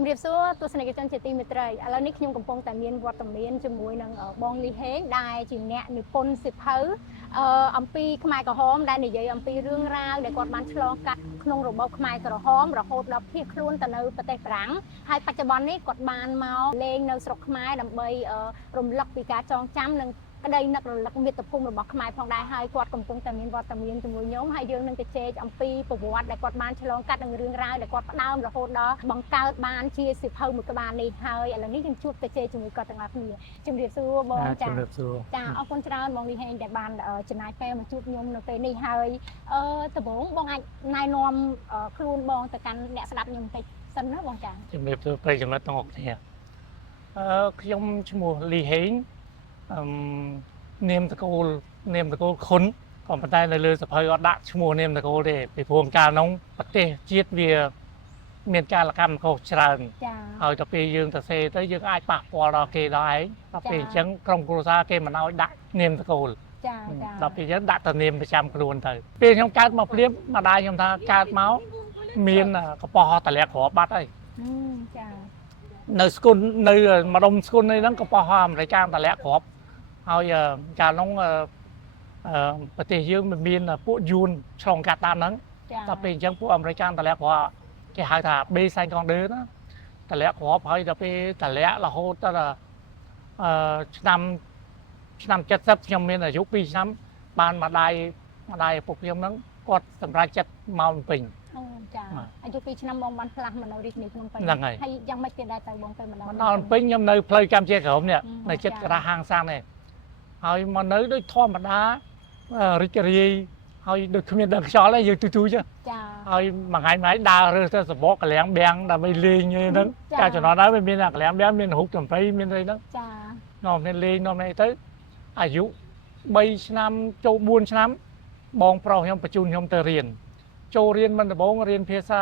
ជំរាបសួរទស្សនិកជនជាទីមេត្រីឥឡូវនេះខ្ញុំកំពុងតែមានវត្តមានជាមួយនឹងបងលីហេងដែលជាអ្នកនិពន្ធសិភៅអំពីខ្មែរក្រហមដែលនិយាយអំពីរឿងរ៉ាវដែលគាត់បានឆ្លងកាត់ក្នុងរបបខ្មែរក្រហមរហូតដល់ភៀសខ្លួនទៅនៅប្រទេសបារាំងហើយបច្ចុប្បន្ននេះគាត់បានមកលេងនៅស្រុកខ្មែរដើម្បីរំលឹកពីការចងចាំនិងក្តីនឹករលឹកមាតុភូមិរបស់ខ្មែរផងដែរហើយគាត់កំពុងតែមានវត្តមានជាមួយខ្ញុំហើយយើងនឹងទៅជែកអំពីប្រវត្តិដែលគាត់បានឆ្លងកាត់នឹងរឿងរ៉ាវដែលគាត់ផ្ដើមរហូតដល់បង្កើតបានជាសិភៅមួយក្បាលនេះហើយឥឡូវនេះខ្ញុំជួបទៅជែកជាមួយគាត់ទាំងអស់គ្នាជំរាបសួរបងចាជំរាបសួរចាអរគុណច្រើនបងលីហេងដែលបានចំណាយពេលមកជួបខ្ញុំនៅពេលនេះហើយដំបូងបងអាចណែនាំខ្លួនបងទៅកាន់អ្នកស្ដាប់ខ្ញុំបន្តិចសិនណាបងចាជំរាបសួរប្រិយមិត្តទាំងអស់គ្នាខ្ញុំឈ្មោះលីហេងនាមតកូលខុនក៏ប៉ុន្តែនៅលើសភៅអត់ដាក់ឈ្មោះនាមតកូលទេពីព្រោះកាលនោះប្រទេសជាតិវាមានការលកម្មខុសច្រើនចាហើយដល់ពេលយើងទៅសេទៅយើងអាចប៉ះពាល់ដល់គេដែរដល់ពេលអញ្ចឹងក្រុមគ្រួសារគេមិនឲ្យដាក់នាមតកូលចាដល់ពេលយើងដាក់តែនាមប្រចាំខ្លួនទៅពេលខ្ញុំកើតមកភ្លាមម្ដាយខ្ញុំថាកើតមកមានកប៉ោះតម្លាក់គ្រាប់បាត់ហើយចានៅស្គុននៅម្ដុំស្គុននេះហ្នឹងកប៉ោះអាមេរិកតម្លាក់គ្រាប់ហើយកាលនោះប្រទេសយើងមិនមានពួកយួនឆ្លងកាត់តាមហ្នឹងដល់ពេលអញ្ចឹងពួកអាមេរិកតម្លាក់គ្រាប់គេហៅថាបេសែងកងដឺណាតម្លាក់គ្រាប់ហើយដល់ពេលតម្លាក់រហូតដល់ឆ្នាំ70ខ្ញុំមានអាយុ2ឆ្នាំបានម្ដាយឪពុកខ្ញុំហ្នឹងគាត់សម្រេចចិត្តមកពេញអូចាអាយុ2ឆ្នាំបងបានផ្លាស់មកនៅរាជធានីភ្នំពេញហើយយ៉ាងម៉េចទៀតដែរទៅបងទៅម្ដងដល់ពេញខ្ញុំនៅផ្លូវកម្ពុជាក្រោមនេះនៅចិត្តក្រាស់ហាងសាំងនេះហើយមកនៅដូចធម្មតារីករាយហើយដូចគ្មានដល់ខ្យល់ទេយើងទូចឹងចាហើយមួយថ្ងៃដើររើសទៅសបកកលៀងបាំងដើម្បីលេងហ្នឹងកាលជំនាន់ដែរវាមានកលៀងបាំងមានរូបចំបៃមានអីហ្នឹងចានាំគ្នាលេងនាំគ្នាទៅអាយុ3ឆ្នាំចូល4ឆ្នាំបងប្រុសខ្ញុំបញ្ជូនខ្ញុំទៅរៀនចូលរៀនមិនដំបូងរៀនភាសា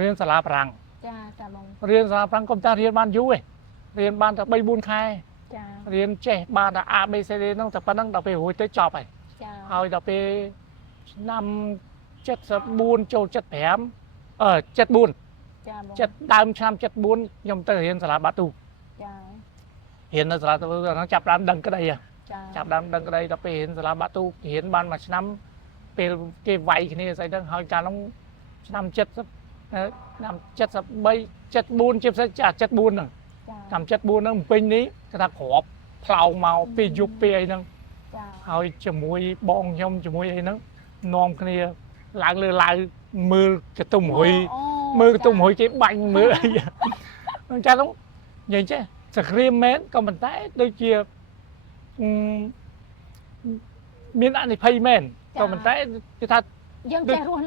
រៀនសាលាបារាំងចាបងរៀនសាលាបារាំងកុំតារៀនបានយូរទេរៀនបានតែ3 4ខែចារៀនចេះបានតែ ABCD ហ្នឹងតែប៉ុណ្្នឹងដល់ពេលរួចទៅចប់ហើយចាហើយដល់ពេលឆ្នាំ74ចូល75 74ចាបងដើមឆ្នាំ74ខ្ញុំទៅរៀនសាលាបាទូចារៀននៅសាលាបាទូហ្នឹងចាប់ដើមដឹងក្តីចាចាប់ដើមដឹងក្តីដល់ពេលរៀនសាលាបាទូរៀនបានមួយឆ្នាំពេលគេវាយគ្នាស្អីហ្នឹងហើយកាលនោះឆ្នាំឆ្នាំ73 74ជាពិសេសចា74ហ្នឹងឆ្នាំ74ហ្នឹងពេញនេះគេថាក្របផ្លោងមកពេលយប់ពេលអីហ្នឹងហើយជាមួយបងខ្ញុំជាមួយអីហ្នឹងនាំគ្នាឡើងលើឡាវមើលកតុំរុយមើលកតុំរុយគេបាញ់មើលអីហ្នឹងចានោះនិយាយចេះសង្គ្រាមមែនក៏ប៉ុន្តែដូចជាមានអនិភ័យមែនក៏ប៉ុន្តែគេថាយើងចេះរស់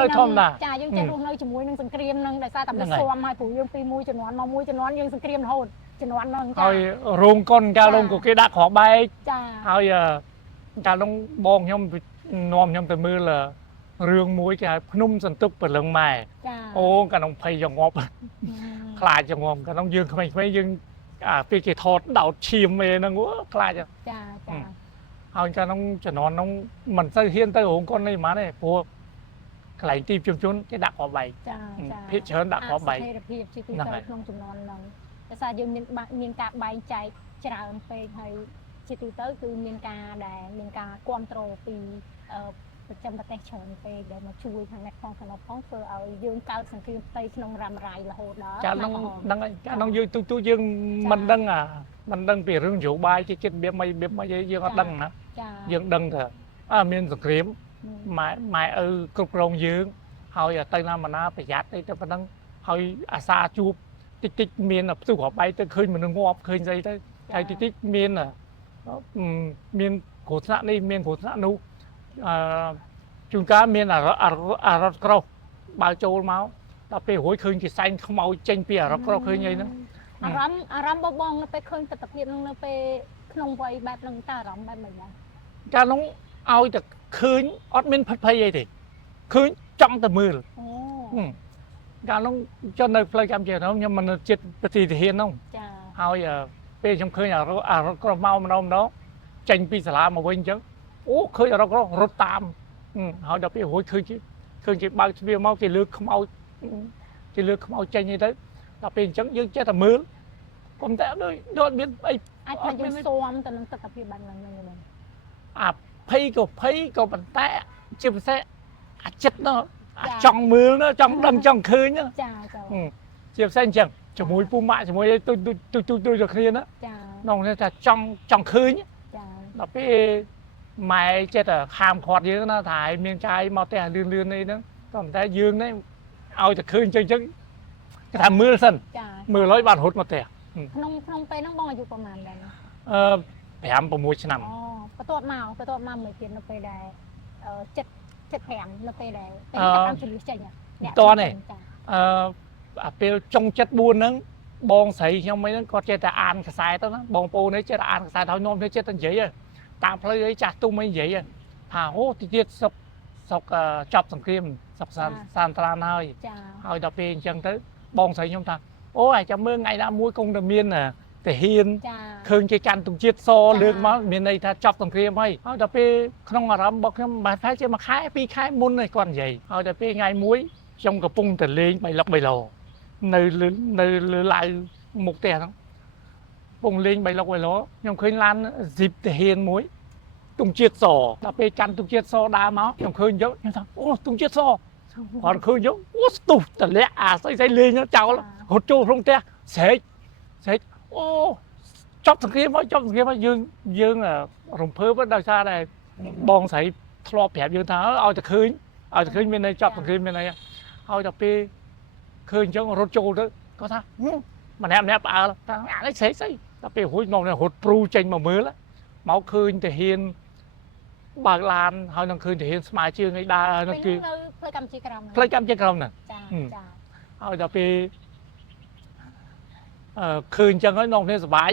នៅធម្មតាចាយើងចេះរស់នៅជាមួយនឹងសង្គ្រាមនឹងដោយសារតែវាស៊ាំហើយព្រោះយើងពីមួយជំនាន់មកមួយជំនាន់យើងសង្គ្រាមរហូតជំនាន់ហ្នឹងចាហើយរោងកុនកាលនោះក៏គេដាក់គ្រាប់បែកចាហើយកាលនោះបងខ្ញុំនាំខ្ញុំទៅមើលរឿងមួយគេហៅភ្នំសន្ទុកព្រលឹងម៉ែចាអូកាលនោះភ័យចងប់ខ្លាចចងប់កាលនោះយើងក្មេងៗយើងពេលគេថតដោតឈាមអីហ្នឹងខ្លាចចាហើយកាលនោះជំនាន់នោះមិនសូវហ៊ានទៅរោងកុននេះហ្មងទេព្រោះកន្លែងទីជុំជនគេដាក់គ្រាប់បែកចាភាគច្រើនដាក់គ្រាប់បែកស្ថិរភាពជាទូទៅក្នុងជំនាន់ហ្នឹងដោយសារយើងមានការបែងចែកច្រើនពេកហើយជាទូទៅគឺមានការគ្រប់គ្រងពីប្រចាំប្រទេសច្រើនពេកដែលមកជួយខាងអ្នកផងធ្វើឲ្យយើងកើតសង្គ្រាមផ្ទៃក្នុងរ៉ាំរ៉ៃរហូតដល់កាលនោះហ្នឹងហើយកាលនោះយើងទូយើងមិនដឹងពីរឿងនយោបាយជាចិត្តរបៀបម៉េចយើងអត់ដឹងណាយើងដឹងថាមានសង្គ្រាមម៉ែឪគ្រប់គ្រងយើងហើយទៅណាមកណាប្រយ័ត្នអីទៅប៉ុណ្ណឹងហើយអាសាជួបតិចមានផ្ទុះរាប់បែកទៅឃើញមនុស្សងាប់ឃើញស្អីទៅហើយតិចមានគ្រោះថ្នាក់នេះមានគ្រោះថ្នាក់នោះជួនកាលមានអារត់ក្រោះបើចូលមកដល់ពេលរួចឃើញគេសែងខ្មោចចេញពីអារត់ក្រោះឃើញអីហ្នឹងអារម្មណ៍បងនៅពេលឃើញទស្សនវិជ្ជាហ្នឹងនៅពេលក្នុងវ័យបែបហ្នឹងតើអារម្មណ៍បែបម៉េចដែរកាលនោះឲ្យតែឃើញអត់មានផិតភ័យអីទេឃើញចង់តែមើលកាលនោះចុះនៅផ្លូវកម្ពុជាខ្ញុំមិនចិត្តប្រតិទិធាននោះចាហើយពេលខ្ញុំឃើញអារត់ក្រោះមកម្ដងចេញពីសាលាមកវិញអញ្ចឹងអូឃើញអារត់ក្រោះរត់តាមហើយដល់ពេលរួចឃើញគេបើកទ្វារមកគេលើកខ្មោចចេញអីទៅ ដល់ពេលអញ្ចឹងយើងចេះតែមើលកុំតែដូចមានអី អាចថាយើងស៊ាំទៅនឹងទស្សនវិជ្ជាបានឡើងហ្នឹងបង អាភ័យក៏ប៉ុន្តែជាពិសេសអាចិត្តនោះចង់មើលនោះចង់ដឹងចង់ឃើញនោះ ចាចា ជាពិសេសអញ្ចឹងជាមួយពូម៉ាក់ជាមួយទូគ្នាណា ចា ក្នុងនេះថាចង់ឃើញ ចា ដល់ពេលម៉ែចេះតែខាមខាត់យើងណាថាឲ្យមានចាយមកផ្ទះលឿននេះហ្នឹងក៏ប៉ុន្តែយើងនេះឲ្យតែឃើញចឹងគេថាមើលសិន ចា មើលហើយបានរត់មកផ្ទះ ក្នុងពេលហ្នឹងបងអាយុប្រហែលដែរ អឺ5 6 ឆ្នាំ អូបន្ទាប់មកមួយទៀតនៅពេលដែរ75នៅពេលដែរពេលចាប់តាមជលឹះចេញ តោះនេះអាពេលចុង74ហ្នឹងបងស្រីខ្ញុំអីហ្នឹងគាត់ចេះតែអានខ្សែទៅណាបងប្អូននេះចេះតែអានខ្សែហើយនាំគ្នាចេះតែនិយាយតាមផ្លូវអីចាស់ទុំអីនិយាយថាអូទីទៀតសុកចប់សង្គ្រាមសុកសានត្រានហើយ ចា ហើយដល់ពេលអញ្ចឹងទៅបងស្រីខ្ញុំថាអូអាចចាំមើលថ្ងៃណាមួយគង់តែមានទាហាន ចា ឃើញគេកាន់ទង់ជាតិសលើកមកមានន័យថាចប់សង្គ្រាមហើយដល់ពេលក្នុងអារម្មណ៍របស់ខ្ញុំមិនថាជា1ខែ2ខែមុនទេគាត់និយាយហើយដល់ពេលថ្ងៃមួយខ្ញុំកំពុងតែលេង3ឡុក3ឡូនៅលើឡាវមុខផ្ទះហ្នឹងកំពុងលេង3ឡុក3ឡូខ្ញុំឃើញឡានស៊ីបទាហានមួយទង់ជាតិសដល់ពេលកាន់ទង់ជាតិសដើរមកខ្ញុំឃើញយកខ្ញុំថាអូទង់ជាតិសគាត់ឃើញយកអូស្ទុះតលាក់អាស្អីលេងចោលរត់ចូលក្នុងផ្ទះស្រែកអូចប់សង្គ្រាមហើយយើងរំភើបដោយសារតែបងស្រីធ្លាប់ប្រាប់យើងថាឲ្យតែឃើញមានន័យចប់សង្គ្រាមមានន័យហើយដល់ពេលឃើញអញ្ចឹងរត់ចូលទៅគាត់ថាម្នាក់ផ្អើលថាអានេះស្អីដល់ពេលរួចមករត់ព្រូចេញមកមើលមកឃើញទាហានបើកឡានហើយនឹងឃើញទាហានស្មើជើងឲ្យដើរនោះគឺផ្លូវកម្ពុជាក្រម ផ្លូវកម្ពុជាក្រមហ្នឹង ចាចា ហើយដល់ពេលឃើញអញ្ចឹងហើយនាំគ្នាសប្បាយ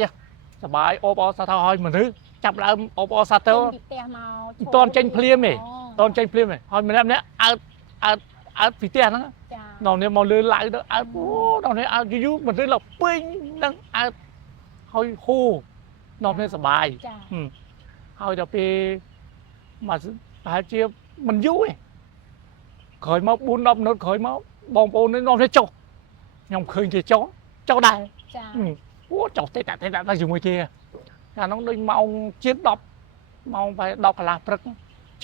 អបអរសាទរឲ្យមនុស្សចាប់ដើមអបអរសាទរ ពីផ្ទះមក តន់ចេញភ្លាមទេតន់ចេញភ្លាមទេហើយម្នាក់អើតពីផ្ទះហ្នឹង ចា នាំគ្នាមកលើឡៅទៅអើតអូនាំគ្នាអើតយូរមនុស្សឡើងពេញហ្នឹងអើតហើយហូនាំគ្នាសប្បាយ ចា ហើយដល់ពេលមកប្រហែលជាមិនយូរទេក្រោយមក4 10minuttក្រោយមកបងប្អូននេះនាំគ្នាចុះខ្ញុំឃើញគេចុះដែរ ចា អូចុះតែជាមួយគេកាលនោះដូចម៉ោងជាង10ម៉ោងប្រហែល10កន្លះព្រឹក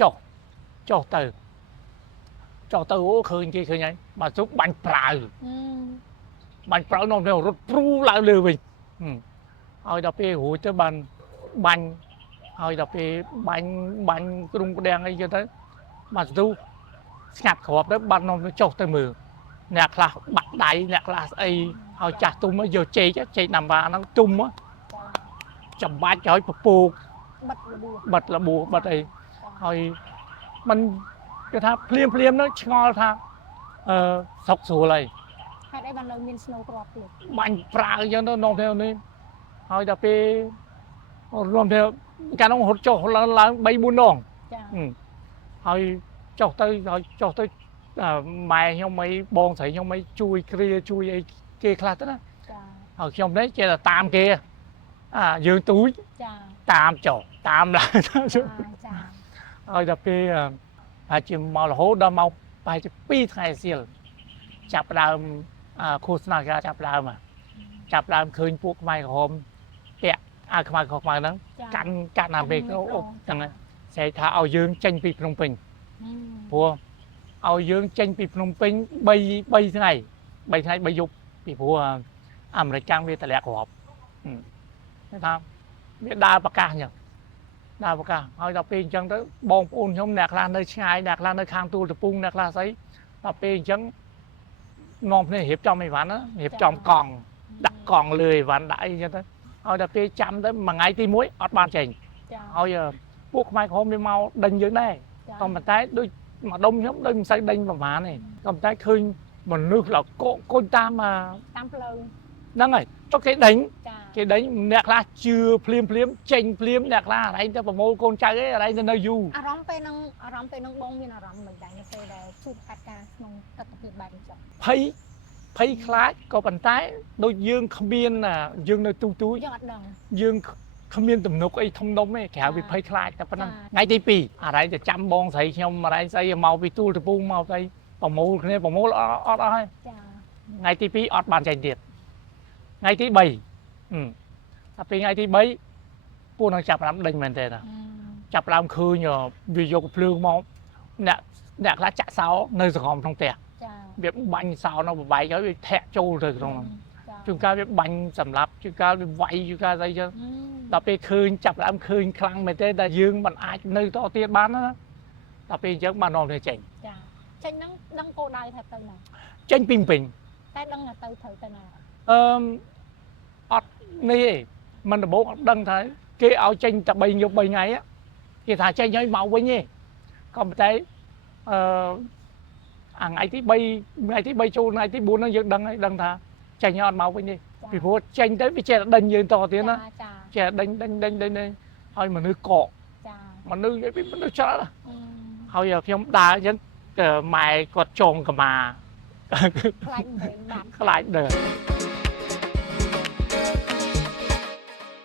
ចុះទៅអូឃើញគេឃើញហើយមកជុំបាញ់ប្រាវនាំគ្នារត់ព្រូឡើងលើវិញហើយដល់ពេលរួចទៅបានបាញ់ហើយដល់ពេលបាញ់គ្រុំក្តាំងអីចឹងទៅមកទូស្ងាត់គ្រាប់ទៅបាននាំទៅចុះទៅមើលអ្នកខ្លះបាក់ដៃអ្នកខ្លះស្អីហើយចាស់ទុំយកចេកដាំវ៉ាហ្នឹងទុំចំបាច់ឲ្យពពកបិទលបួសបិទអីហើយมันគេថាភ្លាមហ្នឹងឆ្ងល់ថាស្រុកស្រួលហើយ ហេតុអីបាននៅមាន snow គ្រាប់ទៀត បាញ់ប្រាអញ្ចឹងទៅនាំទៅនេះហើយដល់ពេលនាំទៅកាលនោះរត់ចុះឡើង3 4ដង ចា ហើយចុះទៅម៉ែខ្ញុំអីបងស្រីខ្ញុំអីជួយគ្រាជួយអីគេខ្លះទៅណា ចា ហើយខ្ញុំនេះចេះតែតាមគេយើងទូច ចា តាមចុះតាមឡើងទៅ ចា ហើយដល់ពេលហើយជាមករហូតដល់មកប្រហែលជា2ថ្ងៃសៀលចាប់ដើមឃោសនាការចាប់ដើមឃើញពួកខ្មែរក្រហមពាក់អាវខ្មែរហ្នឹងកាន់ណាមេអូហ្នឹងស្អែកថាឲ្យយើងចេញពីភ្នំពេញព្រោះឲ្យយើងចេញពីភ្នំពេញ3ថ្ងៃ3យប់ពីព្រោះអាមេរិកកាំងវាតម្លាក់គ្រាប់គេថាវាដើរប្រកាសអញ្ចឹងហើយដល់ពេលអញ្ចឹងទៅបងប្អូនខ្ញុំអ្នកខ្លះនៅឆ្ងាយអ្នកខ្លះនៅខាងទួលកំពង់អ្នកខ្លះស្អីដល់ពេលអញ្ចឹងនាំគ្នារៀបចំអីវ៉ាន់រៀបចំកង់ដាក់កង់លើអីវ៉ាន់ដាក់អីអញ្ចឹងទៅហើយដល់ពេលចាំទៅមួយថ្ងៃទី1អត់បានចេញ ចា ហើយពួកខ្មែរក្រហមវាមកដេញយើងដែរក៏ប៉ុន្តែដូចមកដុំខ្ញុំដូចមិនសូវដេញប្រហែលទេក៏ប៉ុន្តែឃើញមនុស្សកូនតាមផ្លូវ ហ្នឹងហើយចុះគេដេញ ចា គេដេញអ្នកខ្លះជឿភ្លាមចេញភ្លាមអ្នកខ្លះអីទៅប្រមូលកូនចៅអីអីទៅនៅយូរ អារម្មណ៍ពេលហ្នឹងបងមានអារម្មណ៍មិនដែរនៅពេលដែលជួបហេតុការណ៍ក្នុងទស្សនវិជ្ជាបែបនេះចុះ ភ័យខ្លាចក៏ប៉ុន្តែដូចយើងគ្មានយើងនៅទូយើងអត់ដឹង យើងគ្មានទំនុកអីធំដុំទេក្រៅពីភ័យខ្លាចតែប៉ុណ្ណឹងថ្ងៃទី2អរ៉ៃទៅចាំបងស្រីខ្ញុំអរ៉ៃស្អីមកពីទូលកំពង់មកស្អីប្រមូលគ្នាប្រមូលអត់អស់ហើយ ចា ថ្ងៃទី2អត់បានចេញទៀត ngày thứ 3 tapi ngày thứ 3 ពួកនឹងចាប់តាមដេញមែនទេណាចាប់តាមឃើញវាយកភ្លើងមកអ្នកខ្លះចាក់សោនៅសង្ងំក្នុងផ្ទះវាបាញ់សោនៅបបែកហើយវាធាក់ចូលទៅក្នុងហ្នឹងជួនកាលវាបាញ់សម្លាប់ជួនកាលវាវាយជួនកាលស្អីចឹងដល់ពេលឃើញចាប់តាមឃើញខ្លាំងមែនទេដែលយើងមិនអាចនៅតទៀតបានណាដល់ពេលអញ្ចឹងបាននាំគ្នាចេញចាចេញហ្នឹងដឹងគោលដៅថាទៅណាចេញពីពេញតែដឹងថាទៅត្រូវទៅណាអត់នេះទេមិនដំបូងអត់ដឹងថាគេឲ្យចេញតែ3យប់3ថ្ងៃគេថាចេញហើយមកវិញទេក៏ប៉ុន្តែថ្ងៃទី3ចូលថ្ងៃទី4ហ្នឹងយើងដឹងហើយដឹងថាចេញហើយអត់មកវិញទេពីព្រោះចេញទៅវាចេះដេញយើងតទៀតណាចេះដេញហើយមនុស្សកកមនុស្សនិយាយពីមនុស្សច្រើនហើយខ្ញុំដើរអញ្ចឹងម៉ែគាត់ចងកម្មាខ្លាចដើរ